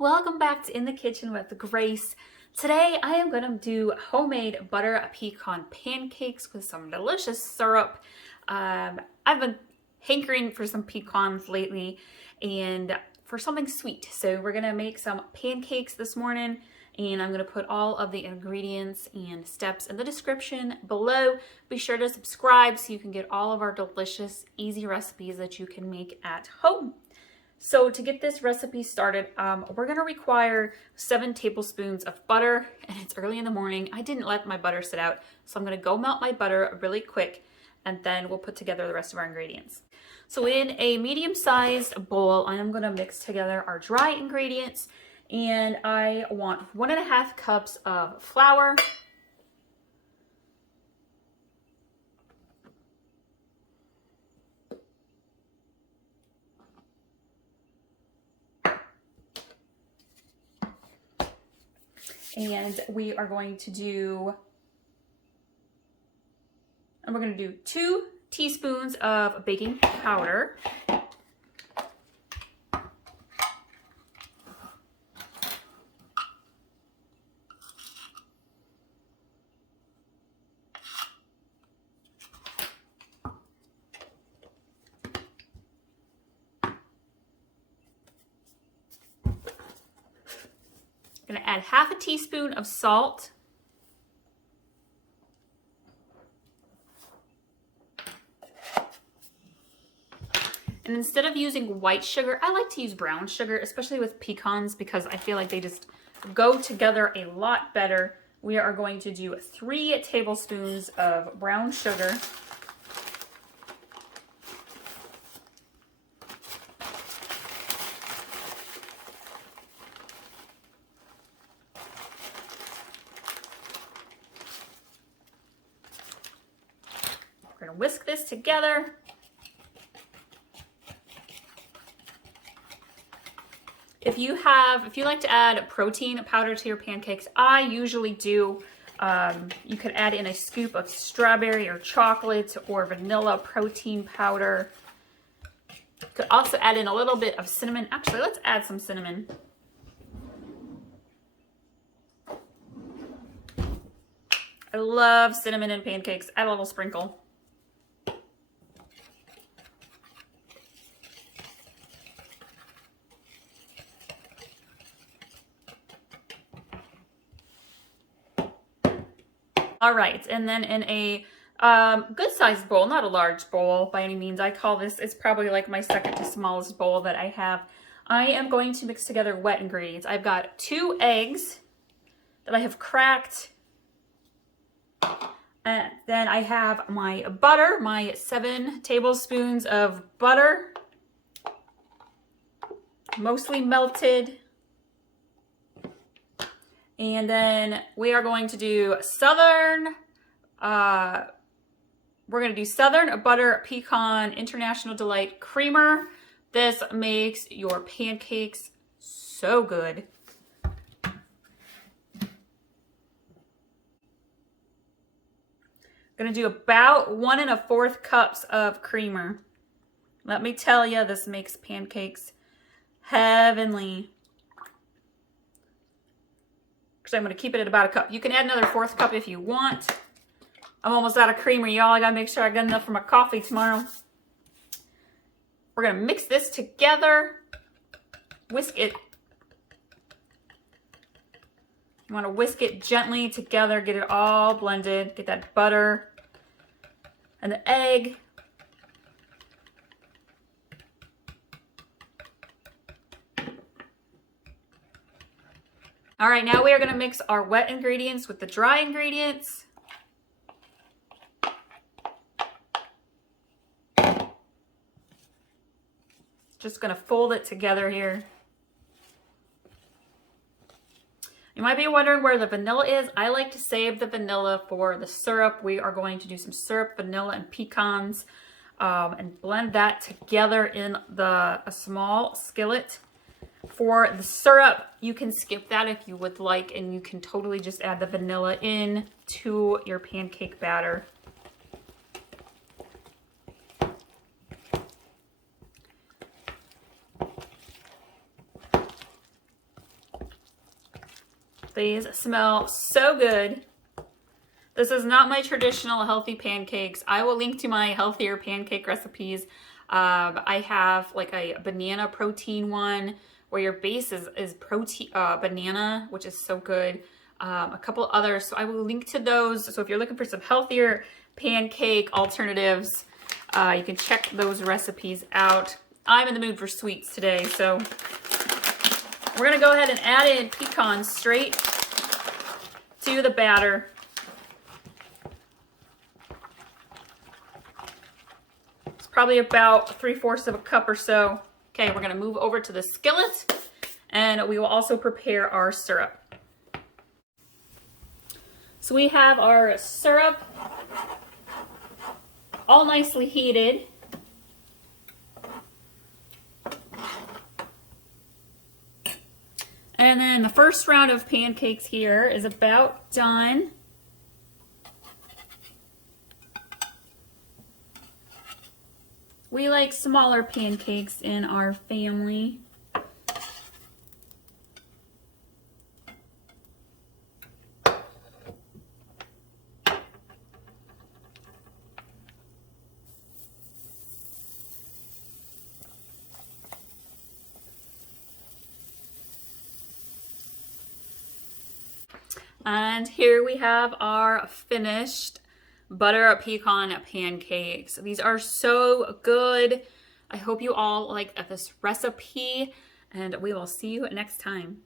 Welcome back to In the Kitchen with Grace. Today I am going to do homemade butter pecan pancakes with some delicious syrup. I've been hankering for some pecans lately and for something sweet. So we're going to make some pancakes this morning, and I'm going to put all of the ingredients and steps in the description below. Be sure to subscribe so you can get all of our delicious, easy recipes that you can make at home. So to get this recipe started, we're gonna require 7 tablespoons of butter, and it's early in the morning. I didn't let my butter sit out, so I'm gonna go melt my butter really quick, and then we'll put together the rest of our ingredients. So in a medium-sized bowl, I am gonna mix together our dry ingredients, and I want 1.5 cups of flour, and we're going to do 2 teaspoons of baking powder. I'm going to add 1/2 teaspoon of salt. And instead of using white sugar, I like to use brown sugar, especially with pecans, because I feel like they just go together a lot better. We are going to do 3 tablespoons of brown sugar. We're going to whisk this together. If you like to add protein powder to your pancakes, I usually do. You could add in a scoop of strawberry or chocolate or vanilla protein powder. You could also add in a little bit of cinnamon. Actually, let's add some cinnamon. I love cinnamon in pancakes. Add a little sprinkle. All right, and then in a good sized bowl, not a large bowl by any means, I call this, it's probably like my second to smallest bowl that I have. I am going to mix together wet ingredients. I've got 2 eggs that I have cracked. And then I have my butter, my 7 tablespoons of butter, mostly melted. And then we are going to do Southern Butter Pecan International Delight Creamer. This makes your pancakes so good. I'm gonna do about 1 1/4 cups of creamer. Let me tell you, this makes pancakes heavenly. So I'm going to keep it at about 1 cup. You can add another 1/4 cup if you want. I'm almost out of creamer, y'all. I got to make sure I got enough for my coffee tomorrow. We're going to mix this together. Whisk it. You want to whisk it gently together. Get it all blended. Get that butter and the egg. All right, now we are going to mix our wet ingredients with the dry ingredients. Just going to fold it together here. You might be wondering where the vanilla is. I like to save the vanilla for the syrup. We are going to do some syrup, vanilla, and pecans, and blend that together in a small skillet. For the syrup, you can skip that if you would like, and you can totally just add the vanilla in to your pancake batter. These smell so good. This is not my traditional healthy pancakes. I will link to my healthier pancake recipes. I have like a banana protein one where your base is protein banana, which is so good. A couple others, so I will link to those. So if you're looking for some healthier pancake alternatives, you can check those recipes out. I'm in the mood for sweets today, so we're gonna go ahead and add in pecans straight to the batter. It's probably about 3/4 of a cup or so. Okay, we're gonna move over to the skillet, and we will also prepare our syrup. So we have our syrup all nicely heated. And then the first round of pancakes here is about done. We like smaller pancakes in our family. And here we have our finished butter pecan pancakes. These are so good. I hope you all like this recipe, and we will see you next time.